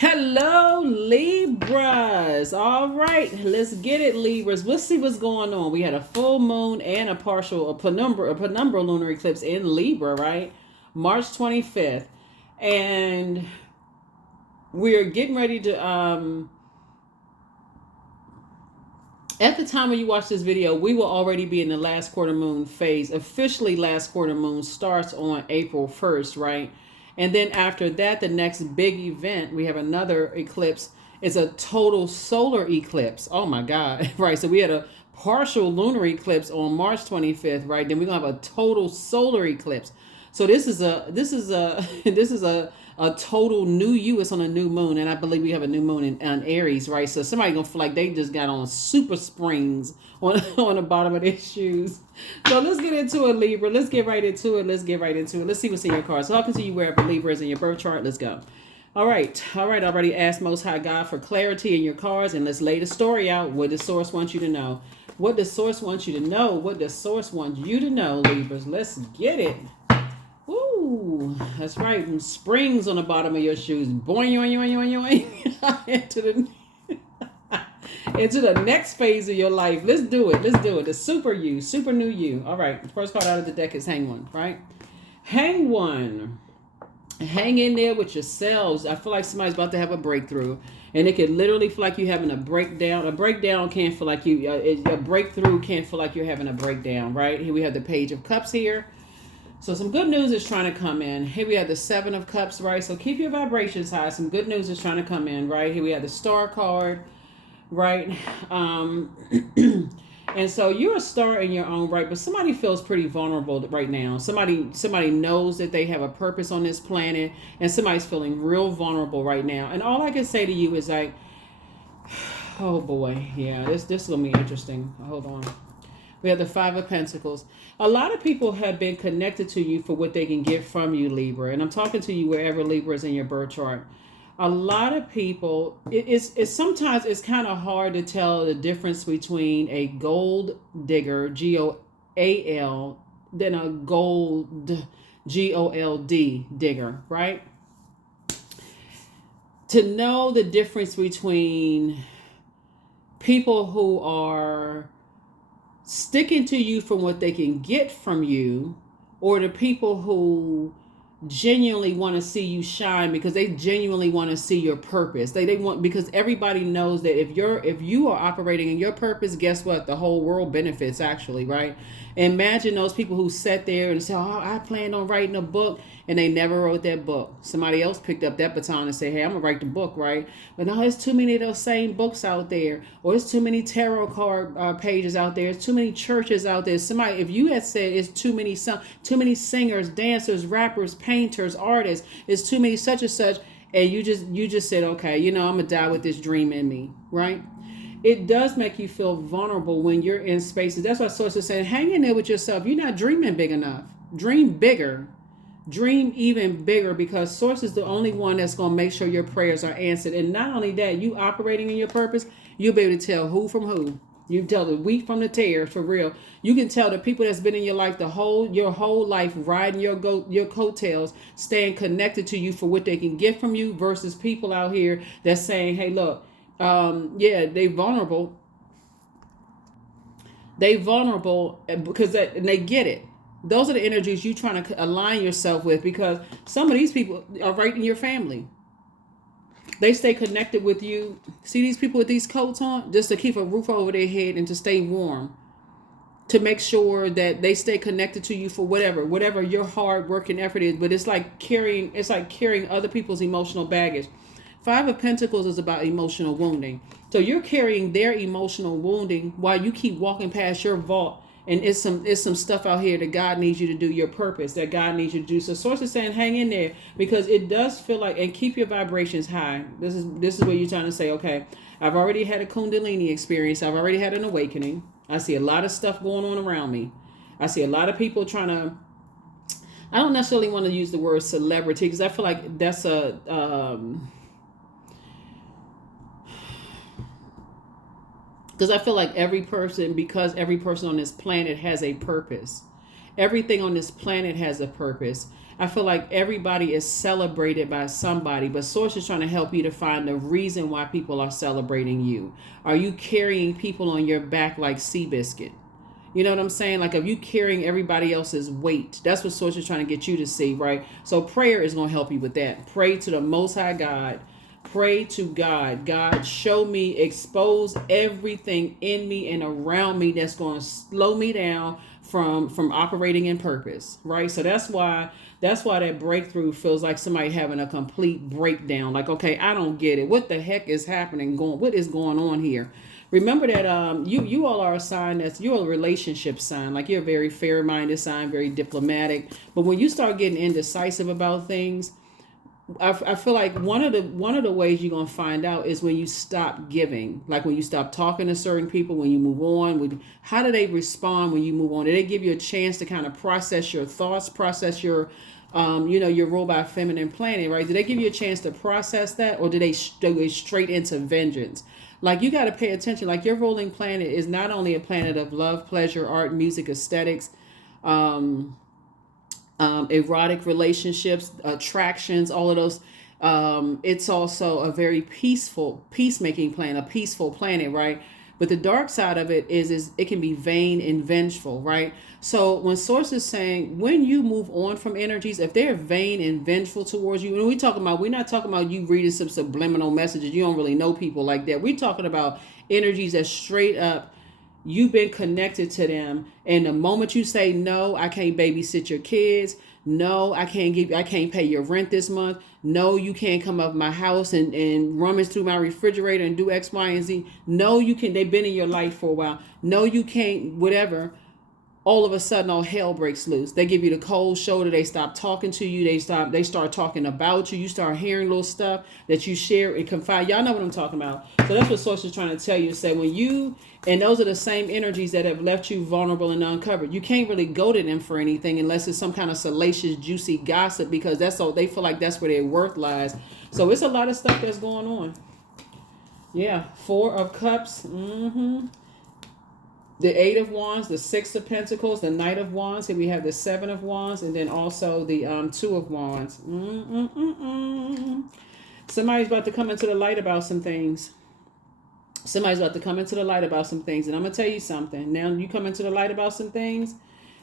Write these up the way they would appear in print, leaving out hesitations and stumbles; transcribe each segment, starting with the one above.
Hello, Libras. All right, let's get it, Libras. Let's see what's going on. We had a full moon and a penumbral lunar eclipse in Libra, right? March 25th. And we're getting ready to at the time when you watch this video, we will already be in the last quarter moon phase. Officially, last quarter moon starts on April 1st, right? And then after that, the next big event, we have another eclipse. It's a total solar eclipse. Oh my God, right? So we had a partial lunar eclipse on March 25th, right? Then we're gonna have a total solar eclipse. So this is a a total new you. It's on a new moon, and I believe we have a new moon in Aries, right? So somebody gonna feel like they just got on super springs on the bottom of their shoes. So let's get into it, Libra. Let's get right into it. Let's see what's in your cards. So I'll continue wherever Libra is in your birth chart. Let's go. All right. I already asked Most High God for clarity in your cards, and let's lay the story out. What does Source want you to know? What does Source want you to know? What does Source want you to know, Libras? Let's get it. Ooh, that's right. And springs on the bottom of your shoes. Boing, yoing, yoing, yoing, yoing. into the next phase of your life. Let's do it. The super you, super new you. All right. The first card out of the deck is Hang One, right? Hang One. Hang in there with yourselves. I feel like somebody's about to have a breakthrough. And it can literally feel like you're having a breakdown. A breakdown can't feel like a breakthrough can't feel like you're having a breakdown, right? Here we have the Page of Cups here. So some good news is trying to come in. Here we have the Seven of Cups, right? So keep your vibrations high. Some good news is trying to come in, right? Here we have the Star card, right? And so you're a star in your own right, but somebody feels pretty vulnerable right now. Somebody knows that they have a purpose on this planet, and somebody's feeling real vulnerable right now. And all I can say to you is like, oh boy, yeah, this is gonna be interesting. Hold on. We have the Five of Pentacles. A lot of people have been connected to you for what they can get from you, Libra. And I'm talking to you wherever Libra is in your birth chart. A lot of people, it's sometimes it's kind of hard to tell the difference between a gold digger, G-O-A-L, than a gold, G-O-L-D digger, right? To know the difference between people who are sticking to you from what they can get from you, or the people who genuinely want to see you shine because they genuinely want to see your purpose. They want, because everybody knows that if you are operating in your purpose, guess what? The whole world benefits, actually, right? Imagine those people who sat there and said, oh, I planned on writing a book, and they never wrote that book. Somebody else picked up that baton and said, hey, I'm gonna write the book, right? But no, there's too many of those same books out there, or there's too many tarot card pages out there. There's too many churches out there. Somebody, if you had said it's too many singers, dancers, rappers, painters, artists, it's too many such and such, and you just said, okay, I'm gonna die with this dream in me, right? It does make you feel vulnerable when you're in spaces. That's why Source is saying, hang in there with yourself. You're not dreaming big enough. Dream bigger. Dream even bigger, because Source is the only one that's going to make sure your prayers are answered. And not only that, you operating in your purpose, you'll be able to tell who from who. You can tell the wheat from the tares, for real. You can tell the people that's been in your life your whole life, riding your coattails, staying connected to you for what they can get from you, versus people out here that's saying, hey, look, they vulnerable. They vulnerable because and they get it. Those are the energies you trying to align yourself with, because some of these people are right in your family. They stay connected with you. See these people with these coats on? Just to keep a roof over their head and to stay warm. To make sure that they stay connected to you for whatever your hard work and effort is. But it's like carrying other people's emotional baggage. Five of Pentacles is about emotional wounding. So you're carrying their emotional wounding while you keep walking past your vault. And it's some stuff out here that God needs you to do, your purpose that God needs you to do. So Source is saying, hang in there, because it does feel like, and keep your vibrations high. This is where you're trying to say, okay, I've already had a Kundalini experience. I've already had an awakening. I see a lot of stuff going on around me. I see a lot of people trying to, I don't necessarily want to use the word celebrity, because I feel like that's because I feel like every person on this planet has a purpose. Everything on this planet has a purpose. I feel like everybody is celebrated by somebody, but Source is trying to help you to find the reason why people are celebrating you. Are you carrying people on your back like Seabiscuit? You know what I'm saying? Like, if you carrying everybody else's weight, that's what Source is trying to get you to see, right? So prayer is going to help you with that. Pray to the Most High God. Pray to God. God, show me, expose everything in me and around me that's going to slow me down from operating in purpose, right? So that's why that breakthrough feels like somebody having a complete breakdown. Like, okay, I don't get it. What the heck is happening? What is going on here? Remember that you all are a sign you're a relationship sign. Like, you're a very fair-minded sign, very diplomatic. But when you start getting indecisive about things, I feel like one of the ways you're gonna find out is when you stop giving. Like, when you stop talking to certain people, when you move on. How do they respond when you move on? Do they give you a chance to kind of process your thoughts, process your your robot feminine planet, right? Do they give you a chance to process that, or do they go straight into vengeance? Like, you got to pay attention. Like, your ruling planet is not only a planet of love, pleasure, art, music, aesthetics, erotic relationships, attractions, all of those. It's also a very peacemaking planet, a peaceful planet, right? But the dark side of it is it can be vain and vengeful, right? So when Source is saying, when you move on from energies, if they're vain and vengeful towards you, and we're not talking about you reading some subliminal messages. You don't really know people like that. We're talking about energies that straight up, you've been connected to them, and the moment you say, no, I can't babysit your kids, no, I can't pay your rent this month, no, you can't come up my house and rummage through my refrigerator and do X, Y, and Z, no, you can, they've been in your life for a while, no, you can't, whatever. All of a sudden, all hell breaks loose. They give you the cold shoulder. They stop talking to you. They start talking about you. You start hearing little stuff that you share and confide. Y'all know what I'm talking about. So that's what Source is trying to tell you. Say, and those are the same energies that have left you vulnerable and uncovered. You can't really go to them for anything unless it's some kind of salacious, juicy gossip, because that's all they feel like that's where their worth lies. So it's a lot of stuff that's going on. Yeah, 4 of Cups. The 8 of Wands, the 6 of Pentacles, the Knight of Wands. Here we have the 7 of Wands, and then also the 2 of Wands. Somebody's about to come into the light about some things. And I'm going to tell you something. Now you come into the light about some things.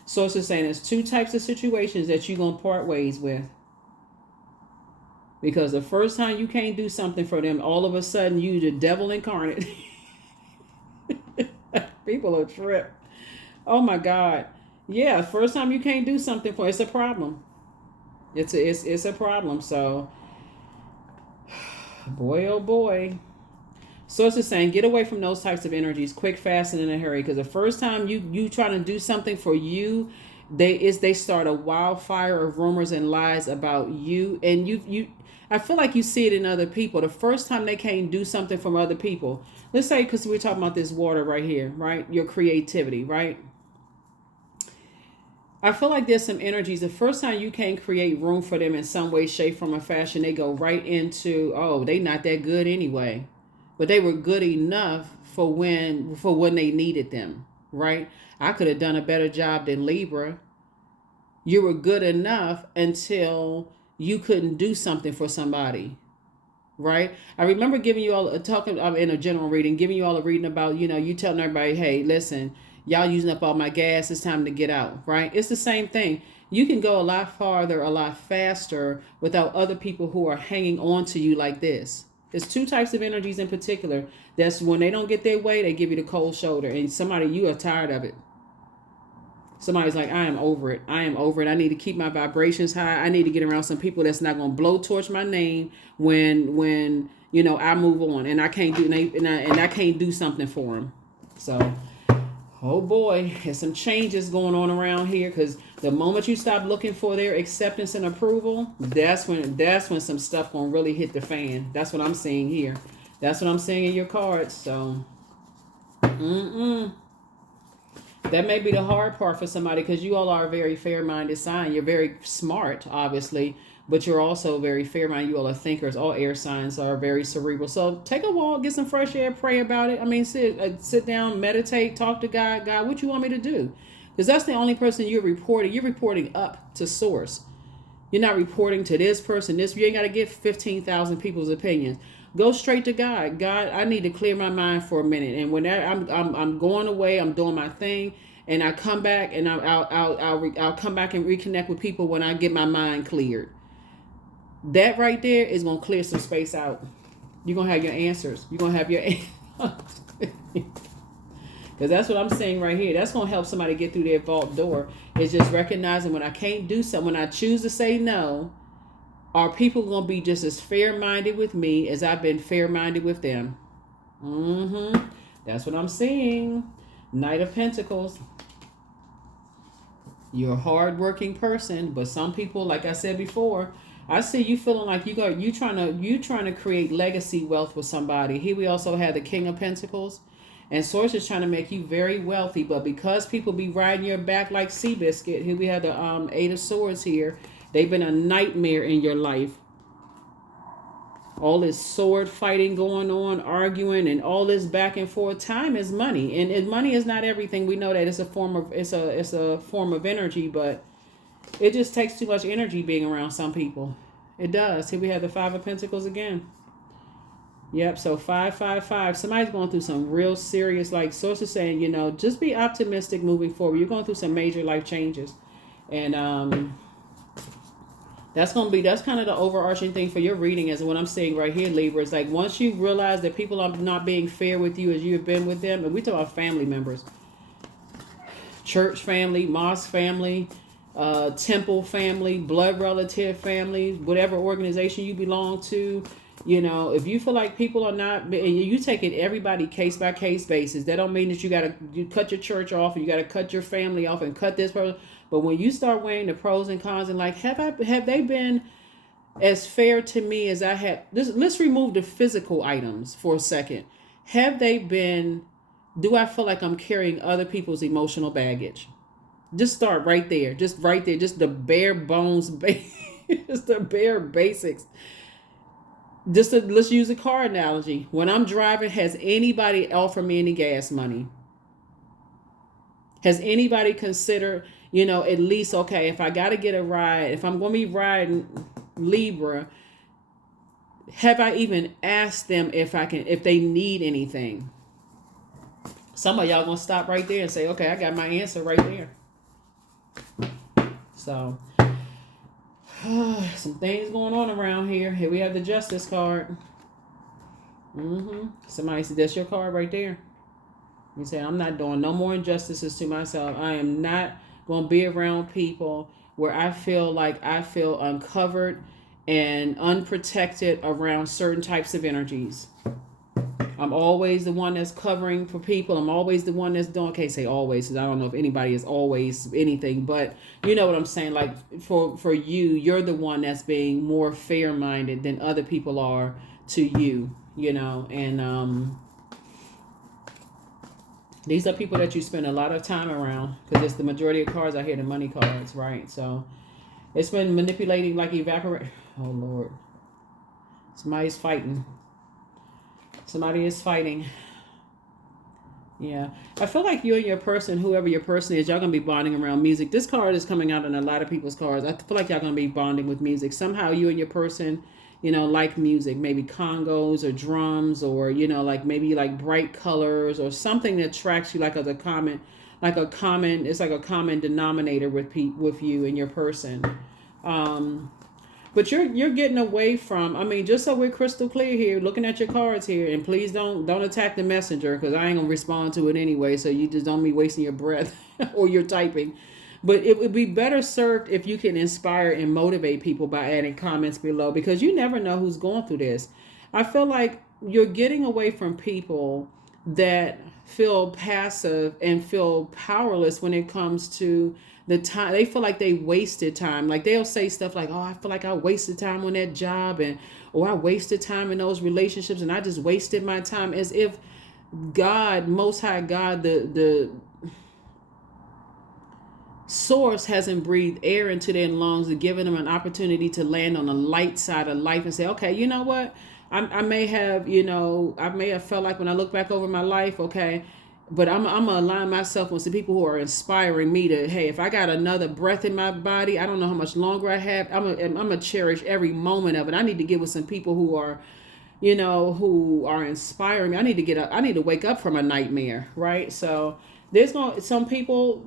Source is saying there's 2 types of situations that you're going to part ways with. Because the first time you can't do something for them, all of a sudden you the devil incarnate. People are tripped. Oh my God. Yeah, first time you can't do something for it's a problem. It's a problem. So, boy, oh boy. Source is saying, get away from those types of energies quick, fast, and in a hurry. Because the first time you trying to do something for you, they start a wildfire of rumors and lies about you. And you I feel like you see it in other people. The first time they can't do something from other people. Let's say, because we're talking about this water right here, right? Your creativity, right? I feel like there's some energies. The first time you can't create room for them in some way, shape, form, or fashion, they go right into, oh, they not that good anyway. But they were good enough for when they needed them, right? I could have done a better job than Libra. You were good enough until you couldn't do something for somebody, right? I remember giving you all talking in a general reading, giving you all a reading about, you telling everybody, hey, listen, y'all using up all my gas, it's time to get out, right? It's the same thing. You can go a lot farther, a lot faster without other people who are hanging on to you like this. There's 2 types of energies in particular. That's when they don't get their way, they give you the cold shoulder, and you are tired of it. Somebody's like, I am over it. I need to keep my vibrations high. I need to get around some people that's not going to blowtorch my name when I move on, and I can't do and I can't do something for them. So, oh boy, there's some changes going on around here, because the moment you stop looking for their acceptance and approval, that's when some stuff gonna really hit the fan. That's what I'm seeing here. That's what I'm seeing in your cards. So, that may be the hard part for somebody, because you all are a very fair-minded sign. You're very smart, obviously, but you're also very fair-minded. You all are thinkers. All air signs are very cerebral. So take a walk, get some fresh air, pray about it. I mean, sit down, meditate, talk to God. God, what you want me to do? Because that's the only person you're reporting. You're reporting up to source. You're not reporting to this person. You ain't got to get 15,000 people's opinions. Go straight to God. God, I need to clear my mind for a minute. And when I'm going away, I'm doing my thing, and I come back, and I'll come back and reconnect with people when I get my mind cleared. That right there is gonna clear some space out. You're gonna have your answers. You're gonna have your because that's what I'm saying right here. That's gonna help somebody get through their vault door. It's just recognizing when I can't do something, when I choose to say no. Are people going to be just as fair-minded with me as I've been fair-minded with them? That's what I'm seeing. Knight of Pentacles. You're a hard-working person, but some people, like I said before, I see you feeling like you trying to create legacy wealth with somebody. Here we also have the King of Pentacles. And Source is trying to make you very wealthy, but because people be riding your back like Seabiscuit, here we have the Eight of Swords here. They've been a nightmare in your life. All this sword fighting going on, arguing, and all this back and forth. Time is money, and money is not everything. We know that it's a form of energy, but it just takes too much energy being around some people. It does. Here we have the Five of Pentacles again. Yep. So 555. Somebody's going through some real serious, like Source is saying, just be optimistic moving forward. You're going through some major life changes, and that's kind of the overarching thing for your reading, is what I'm saying right here, Libra. It's like once you realize that people are not being fair with you as you have been with them, and we talk about family members, church family, mosque family, temple family, blood relative family, whatever organization you belong to. If you feel like people are not, and you take it everybody case by case basis, that don't mean that you cut your church off, and you got to cut your family off and cut this person. But when you start weighing the pros and cons and like, have they been as fair to me as I have? Let's remove the physical items for a second. Have they been? Do I feel like I'm carrying other people's emotional baggage? Just start right there. Just right there. Just the bare bones, just the bare basics. Let's use a car analogy. When I'm driving, has anybody offered me any gas money? Has anybody considered, at least, okay, if I got to get a ride, if I'm going to be riding Libra, have I even asked them if they need anything? Some of y'all going to stop right there and say, okay, I got my answer right there. So, some things going on around here. Here we have the Justice card. Somebody said, that's your card right there. You say, I'm not doing no more injustices to myself. I am not going to be around people where I feel uncovered and unprotected around certain types of energies. I'm always the one that's covering for people. I'm always the one that's doing, okay, say always, because I don't know if anybody is always anything, but you know what I'm saying? Like for you, you're the one that's being more fair-minded than other people are to you, and these are people that you spend a lot of time around, because it's the majority of cards out here, the money cards, right? So it's been manipulating, like evaporate. Oh, Lord. Somebody's fighting. Somebody is fighting. Yeah. I feel like you and your person, whoever your person is, y'all going to be bonding around music. This card is coming out in a lot of people's cards. I feel like y'all going to be bonding with music. Somehow you and your person, like music, maybe congos or drums, or, like maybe like bright colors or something that attracts you, it's like a common denominator with you and your person. But you're getting away from, just so we're crystal clear here, looking at your cards here, and please don't attack the messenger, because I ain't gonna respond to it anyway, so you just don't be wasting your breath or your typing. But it would be better served if you can inspire and motivate people by adding comments below, because you never know who's going through this. I feel like you're getting away from people that feel passive and feel powerless when it comes to the time. They feel like they wasted time. Like they'll say stuff like, oh, I feel like I wasted time on that job, or I wasted time in those relationships, and I just wasted my time, as if God, Most High God, the source, hasn't breathed air into their lungs and given them an opportunity to land on the light side of life and say, okay, you know what? I may have felt like when I look back over my life, okay, But I'm gonna align myself with some people who are inspiring me to, hey, if I got another breath in my body, I don't know how much longer I have. I'm gonna cherish every moment of it. I need to get with some people who are, who are inspiring me. I need to get up. I need to wake up from a nightmare, right? So there's going some people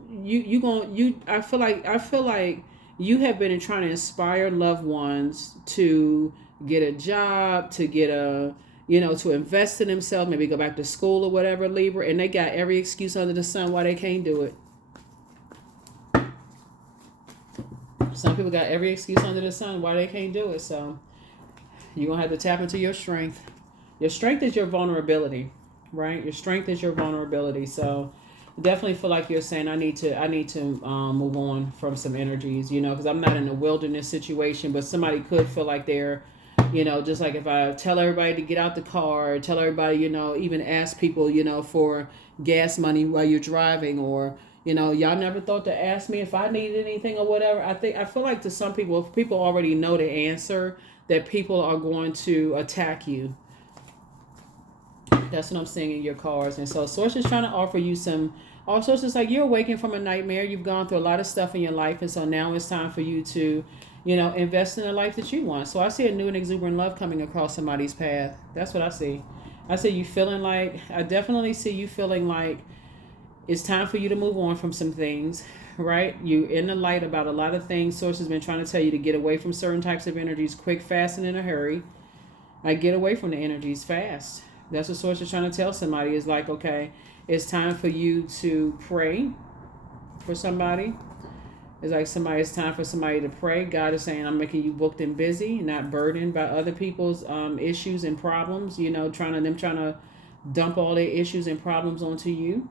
I feel like you have been trying to inspire loved ones to get a job, to get a to invest in themselves, maybe go back to school or whatever, Libra, and they got every excuse under the sun why they can't do it. Some people got every excuse under the sun why they can't do it. So you're gonna have to tap into your strength. Your strength is your vulnerability, right? Your strength is your vulnerability. So definitely feel like you're saying I need to move on from some energies, because I'm not in a wilderness situation, but somebody could feel like they're, just like if I tell everybody to get out the car, tell everybody, even ask people, for gas money while you're driving, or y'all never thought to ask me if I needed anything or whatever. I feel like to some people, if people already know the answer, that people are going to attack you. That's what I'm seeing in your cards. And so Source is trying to offer you some, also it's just like you're awakening from a nightmare. You've gone through a lot of stuff in your life. And so now it's time for you to, invest in the life that you want. So I see a new and exuberant love coming across somebody's path. That's what I see. I see you feeling like, I definitely see you feeling like it's time for you to move on from some things, right? You're in the light about a lot of things. Source has been trying to tell you to get away from certain types of energies quick, fast, and in a hurry. Like, get away from the energies fast. That's what Source is trying to tell somebody, is like, okay, it's time for you to pray for somebody. It's like it's time for somebody to pray. God is saying, I'm making you booked and busy, not burdened by other people's issues and problems, trying to dump all their issues and problems onto you.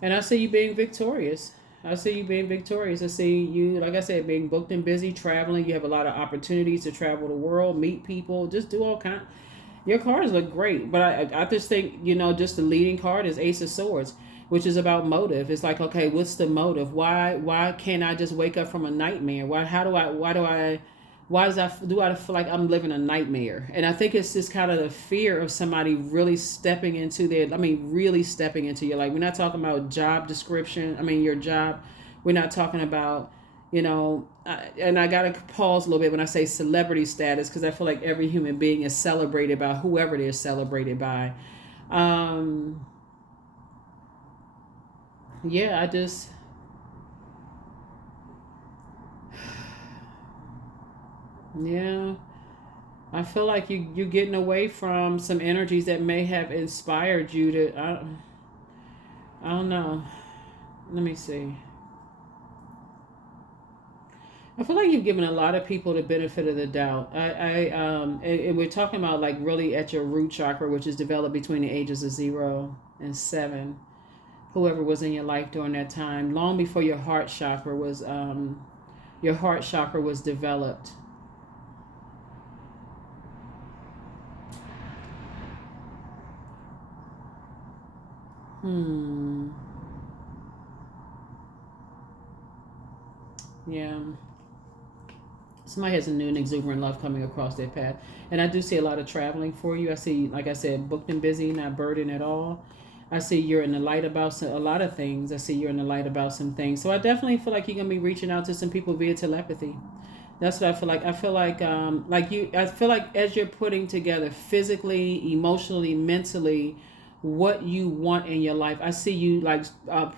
And I see you being victorious. I see you being victorious. I see you, like I said, being booked and busy, traveling. You have a lot of opportunities to travel the world, meet people, just do all kinds. Your cards look great, but I just think, just the leading card is Ace of Swords, which is about motive. It's like, okay, what's the motive? Why can't I just wake up from a nightmare? Why do I feel like I'm living a nightmare? And I think it's just kind of the fear of somebody really stepping into really stepping into your life. We're not talking about job description. Your job. We're not talking about, and I got to pause a little bit when I say celebrity status, because I feel like every human being is celebrated by whoever they're celebrated by. Yeah, I just, yeah, I feel like you're getting away from some energies that may have inspired you to, I don't know. Let me see. I feel like you've given a lot of people the benefit of the doubt. And we're talking about like really at your root chakra, which is developed between the ages of 0 and 7. Whoever was in your life during that time, long before your heart chakra was developed. Yeah. Somebody has a new and exuberant love coming across their path. And I do see a lot of traveling for you. I see, like I said, booked and busy, not burdened at all. I see you're in the light about a lot of things. I see you're in the light about some things. So I definitely feel like you're going to be reaching out to some people via telepathy. That's what I feel like. I feel like as you're putting together physically, emotionally, mentally, what you want in your life, I see you like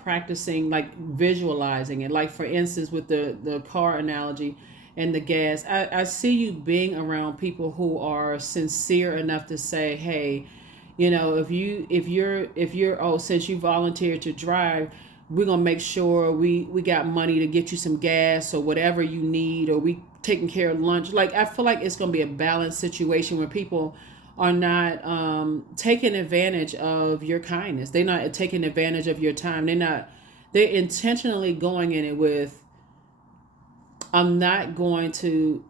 practicing, like visualizing it. Like for instance, with the car analogy and the gas, I see you being around people who are sincere enough to say, hey, if you're since you volunteered to drive, we're gonna make sure we got money to get you some gas or whatever you need, or we taking care of lunch. Like I feel like it's gonna be a balanced situation where people are not taking advantage of your kindness. They're not taking advantage of your time. They're intentionally going in it with, I'm not going to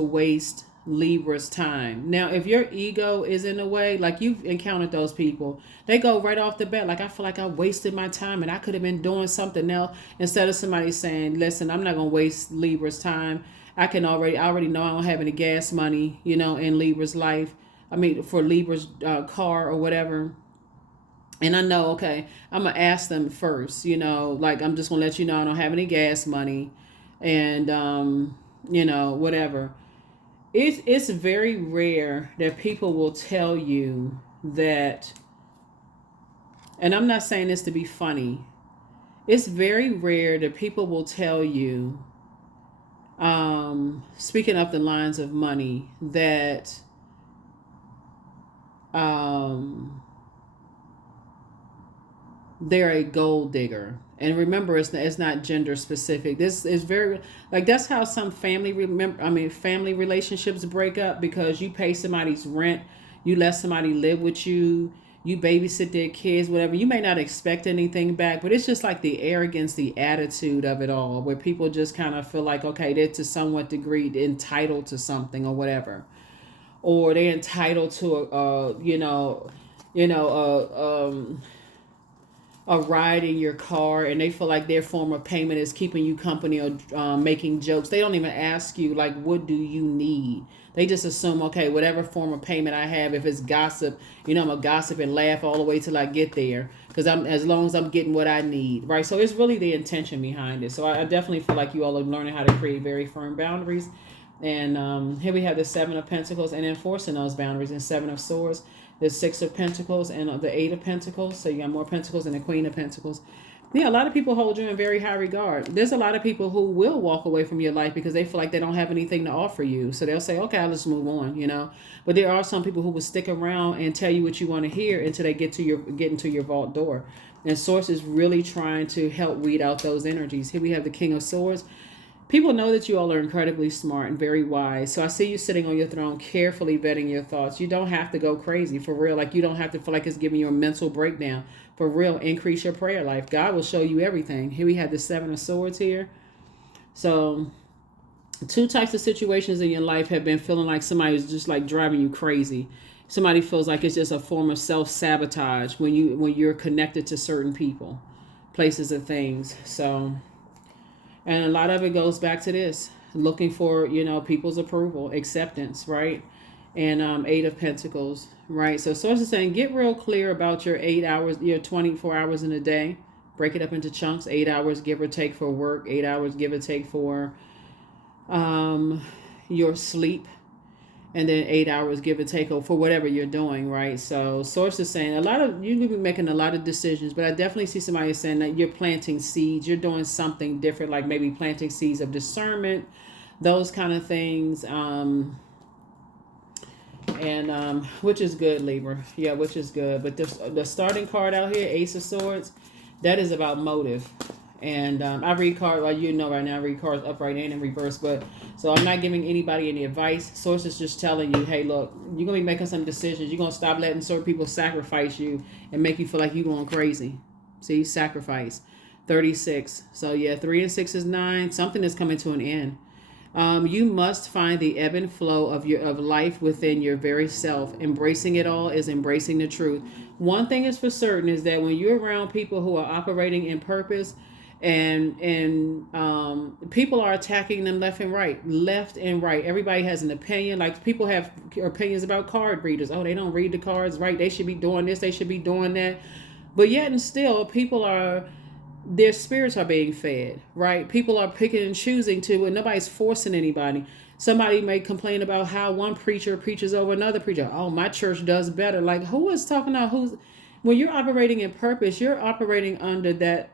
waste Libra's time. Now, if your ego is in the way, like you've encountered those people, they go right off the bat, like, I feel like I wasted my time and I could have been doing something else, instead of somebody saying, listen, I'm not going to waste Libra's time. I already know I don't have any gas money, in Libra's life. For Libra's car or whatever. And I know, okay, I'm going to ask them first, like I'm just going to let you know I don't have any gas money and, whatever. It's very rare that people will tell you that, and I'm not saying this to be funny, it's very rare that people will tell you, speaking of the lines of money, that they're a gold digger. And remember, it's not gender specific. This is very, like, that's how some family relationships break up, because you pay somebody's rent, you let somebody live with you, you babysit their kids, whatever. You may not expect anything back, but it's just like the arrogance, the attitude of it all, where people just kind of feel like, okay, they're to somewhat degree entitled to something or whatever, or they're entitled to a ride in your car, and they feel like their form of payment is keeping you company or making jokes. They don't even ask you, like, what do you need? They just assume, okay, whatever form of payment I have, if it's gossip, I'm going to gossip and laugh all the way till I get there, because as long as I'm getting what I need, right? So it's really the intention behind it. So I definitely feel like you all are learning how to create very firm boundaries. And here we have the Seven of Pentacles and enforcing those boundaries, and Seven of Swords, the Six of Pentacles, and the Eight of Pentacles. So you got more Pentacles and the Queen of Pentacles. Yeah, a lot of people hold you in very high regard. There's a lot of people who will walk away from your life because they feel like they don't have anything to offer you. So they'll say, okay, let's move on, But there are some people who will stick around and tell you what you want to hear until they get into your vault door. And Source is really trying to help weed out those energies. Here we have the King of Swords. People know that you all are incredibly smart and very wise. So I see you sitting on your throne, carefully vetting your thoughts. You don't have to go crazy, for real. Like, you don't have to feel like it's giving you a mental breakdown. For real, increase your prayer life. God will show you everything. Here we have the Seven of Swords here. So two types of situations in your life have been feeling like somebody's just like driving you crazy. Somebody feels like it's just a form of self-sabotage when you're connected to certain people, places, and things. So... and a lot of it goes back to this, looking for, people's approval, acceptance, right? And Eight of Pentacles, right? So Source is saying, get real clear about your 8 hours, your 24 hours in a day. Break it up into chunks, 8 hours, give or take, for work, 8 hours, give or take, for your sleep. And then 8 hours, give or take, for whatever you're doing, right? So Source is saying you could be making a lot of decisions, but I definitely see somebody saying that you're planting seeds. You're doing something different, like maybe planting seeds of discernment, those kind of things. Which is good, Libra. Yeah, which is good. But the starting card out here, Ace of Swords, that is about motive. And I read cards, right now, I read cards upright and in reverse. But so I'm not giving anybody any advice. Source is just telling you, hey, look, you're going to be making some decisions. You're going to stop letting certain people sacrifice you and make you feel like you're going crazy. See, sacrifice. 36. So yeah, 3 and 6 is 9. Something is coming to an end. You must find the ebb and flow of life within your very self. Embracing it all is embracing the truth. One thing is for certain is that when you're around people who are operating in purpose, and people are attacking them left and right. Everybody has an opinion. Like, people have opinions about card readers. Oh, they don't read the cards right. They should be doing this. They should be doing that. But yet and still, their spirits are being fed, right? People are picking and choosing to, and nobody's forcing anybody. Somebody may complain about how one preacher preaches over another preacher. Oh, my church does better. Like, who is talking about when you're operating in purpose, you're operating under that,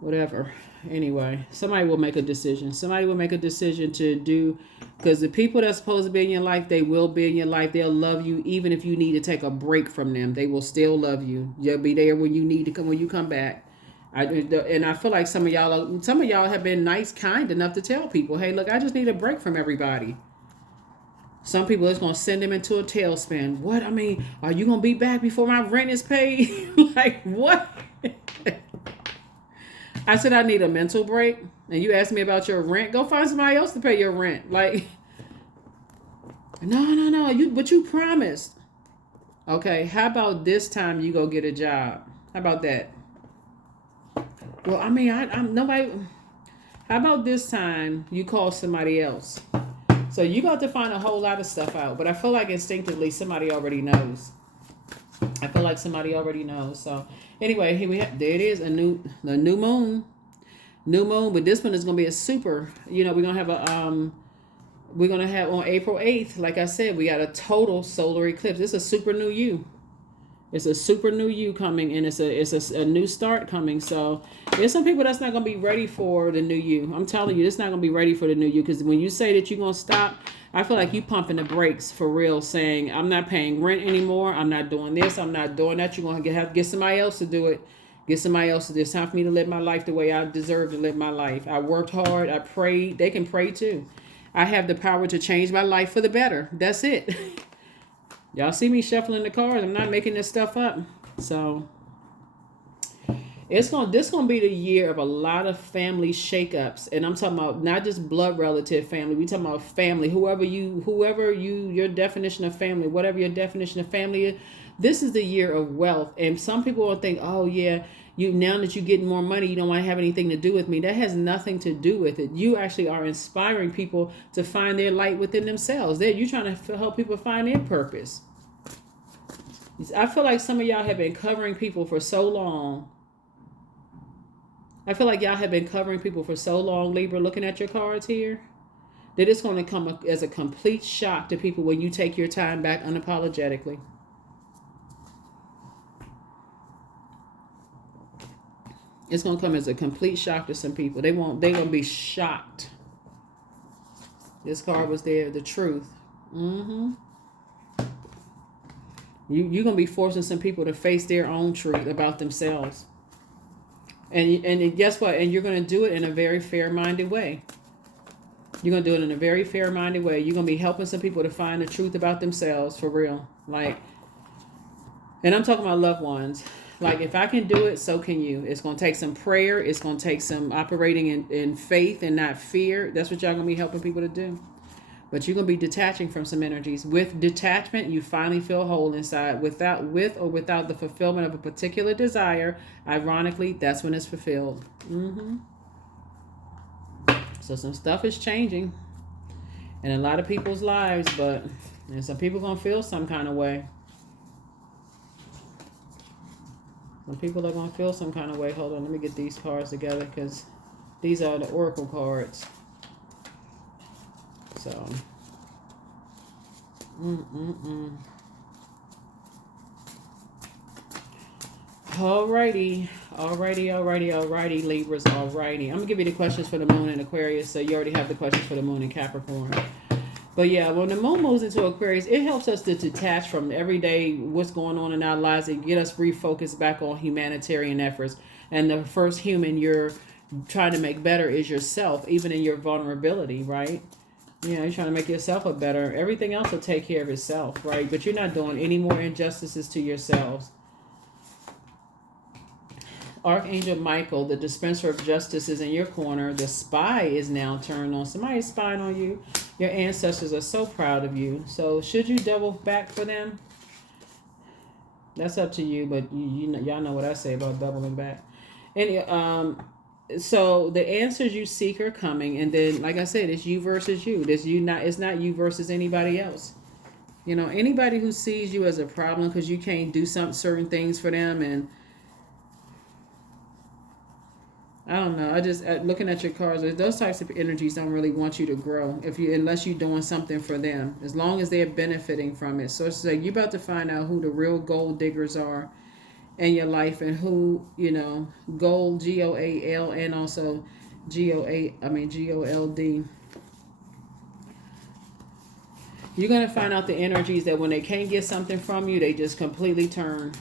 whatever. Anyway, somebody will make a decision. Somebody will make a decision to do, because the people that's supposed to be in your life, they will be in your life. They'll love you even if you need to take a break from them. They will still love you. You'll be there when you need to come, when you come back. And I feel like some of y'all have been nice, kind enough to tell people, hey, look, I just need a break from everybody. Some people, it's going to send them into a tailspin. What? I mean, are you going to be back before my rent is paid? Like, what? I said I need a mental break, and you asked me about your rent. Go find somebody else to pay your rent. Like, no. But you promised. Okay, how about this time you go get a job? How about that? Well, I mean, I'm nobody. How about this time you call somebody else? So you got to find a whole lot of stuff out, but I feel like instinctively somebody already knows. I feel like somebody already knows. So anyway, here we have, there it is, the new moon. New moon, but this one is gonna be a super, we're gonna have on April 8th, like I said, we got a total solar eclipse. It's a super new you. It's a super new you coming, and it's a new start coming. So there's some people that's not gonna be ready for the new you. I'm telling you, it's not gonna be ready for the new you, because when you say that you're gonna stop, I feel like you pumping the brakes for real, saying I'm not paying rent anymore. I'm not doing this. I'm not doing that. You're gonna have to get somebody else to do it. Get somebody else to do it. It's time for me to live my life the way I deserve to live my life. I worked hard. I prayed. They can pray too. I have the power to change my life for the better. That's it. Y'all see me shuffling the cards. I'm not making this stuff up. So this gonna be the year of a lot of family shakeups, and I'm talking about not just blood relative family. We talking about family. Whoever your definition of family, whatever your definition of family is. This is the year of wealth, and some people will think, oh yeah, now that you're getting more money, you don't want to have anything to do with me. That has nothing to do with it. You actually are inspiring people to find their light within themselves. You're trying to help people find their purpose. I feel like some of y'all have been covering people for so long. Libra, looking at your cards here, that it's going to come as a complete shock to people when you take your time back unapologetically. It's going to come as a complete shock to some people. They're going to be shocked. This card was there, the truth. You're going to be forcing some people to face their own truth about themselves. And guess what? And you're going to do it in a very fair-minded way. You're going to do it in a very fair-minded way. You're going to be helping some people to find the truth about themselves for real. And I'm talking about loved ones. Like, if I can do it, so can you. It's going to take some prayer. It's going to take some operating in faith and not fear. That's what y'all going to be helping people to do. But you're going to be detaching from some energies. With detachment, you finally feel whole inside. With or without the fulfillment of a particular desire, ironically, that's when it's fulfilled. So some stuff is changing in a lot of people's lives, and some people going to feel some kind of way. Some people are going to feel some kind of way. Hold on, let me get these cards together, because these are the oracle cards. So, Alrighty, Libras, alrighty. I'm going to give you the questions for the moon in Aquarius, so you already have the questions for the moon in Capricorn. But yeah, when the moon moves into Aquarius, it helps us to detach from everyday what's going on in our lives and get us refocused back on humanitarian efforts. And the first human you're trying to make better is yourself, even in your vulnerability, right? You're trying to make yourself a better. Everything else will take care of itself, right? But you're not doing any more injustices to yourselves. Archangel Michael, the dispenser of justice, is in your corner. The spy is now turned on. Somebody's spying on you. Your ancestors are so proud of you. So should you double back for them? That's up to you, but y'all know what I say about doubling back. So the answers you seek are coming, and then, like I said, it's you versus you. It's not you versus anybody else. Anybody who sees you as a problem because you can't do certain things for them, and I don't know. Looking at your cards, those types of energies don't really want you to grow unless you're doing something for them. As long as they're benefiting from it. So it's like you're about to find out who the real gold diggers are in your life, and who gold, GOAL, and also GOLD. You're gonna find out the energies that when they can't get something from you, they just completely turn.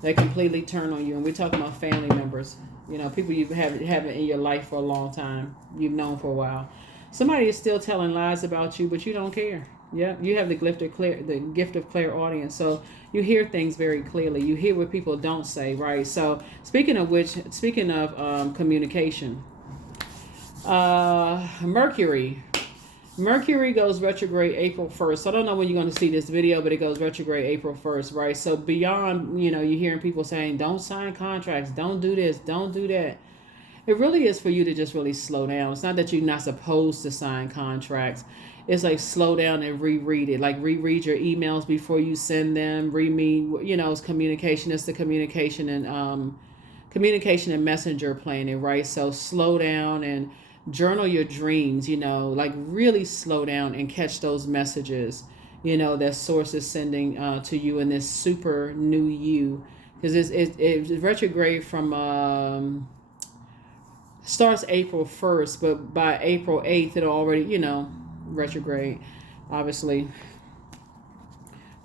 They completely turn on you, and we're talking about family members. People you have in your life for a long time, you've known for a while. Somebody is still telling lies about you, but you don't care. Yeah, you have the gift of clairaudience, so you hear things very clearly. You hear what people don't say, right? So speaking of communication, Mercury goes retrograde April 1st. So I don't know when you're going to see this video, but it goes retrograde April 1st, right? So beyond, you're hearing people saying, don't sign contracts, don't do this, don't do that. It really is for you to just really slow down. It's not that you're not supposed to sign contracts. it's like slow down and reread it. Like reread your emails before you send them. Reread, it's communication. It's the communication and messenger planning, right? So slow down and journal your dreams. Like really slow down and catch those messages. That source is sending to you in this super new you, because it's retrograde from starts April 1st, but by April 8th it'll already retrograde. Obviously,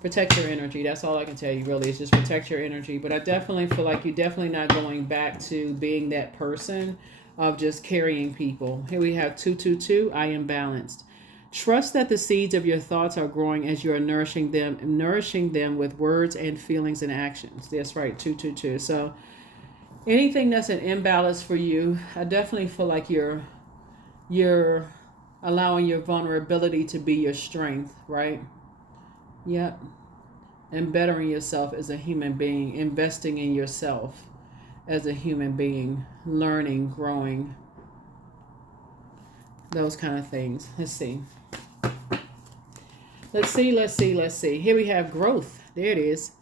protect your energy. That's all I can tell you, really, is just protect your energy. But I definitely feel like you're definitely not going back to being that person of just carrying people. Here we have 222. I am balanced. Trust that the seeds of your thoughts are growing as you are nourishing them with words and feelings and actions. That's right, 222. So anything that's an imbalance for you, I definitely feel like you're allowing your vulnerability to be your strength, right? Yep. And bettering yourself as a human being, investing in yourself as a human being, learning, growing, those kind of things. Let's see. Here we have growth. There it is.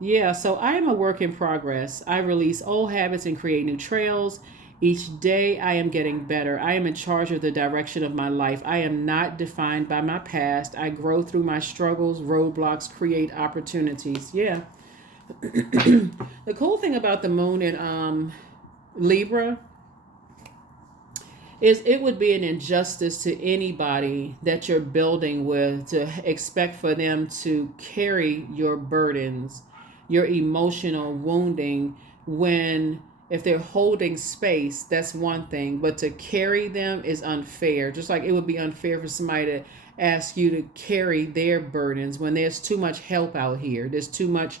Yeah, so I am a work in progress. I release old habits and create new trails. Each day I am getting better. I am in charge of the direction of my life. I am not defined by my past. I grow through my struggles, roadblocks, create opportunities. Yeah. The cool thing about the moon in Libra is it would be an injustice to anybody that you're building with to expect for them to carry your burdens, your emotional wounding, when if they're holding space, that's one thing, but to carry them is unfair. Just like it would be unfair for somebody to ask you to carry their burdens when there's too much help out here. There's too much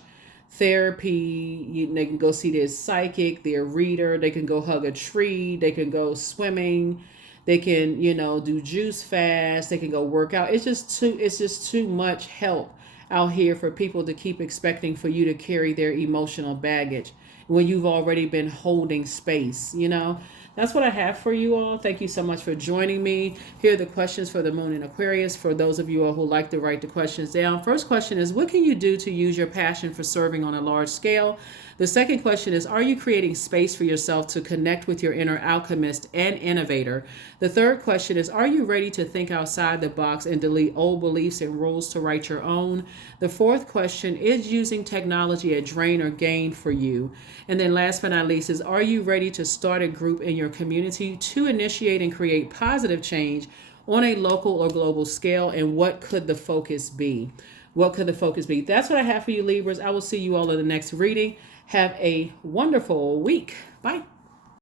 therapy. They can go see their psychic, their reader. They can go hug a tree. They can go swimming. They can, do juice fast. They can go work out. It's just too much help out here for people to keep expecting for you to carry their emotional baggage when you've already been holding space. That's what I have for you all. Thank you so much for joining me. Here are the questions for the moon in Aquarius, for those of you all who like to write the questions down. First question is, what can you do to use your passion for serving on a large scale? The second question is, are you creating space for yourself to connect with your inner alchemist and innovator? The third question is, are you ready to think outside the box and delete old beliefs and rules to write your own? The fourth question is, using technology a drain or gain for you? And then last but not least is, are you ready to start a group in your community to initiate and create positive change on a local or global scale? And what could the focus be? That's what I have for you, Libras. I will see you all in the next reading. Have a wonderful week. Bye.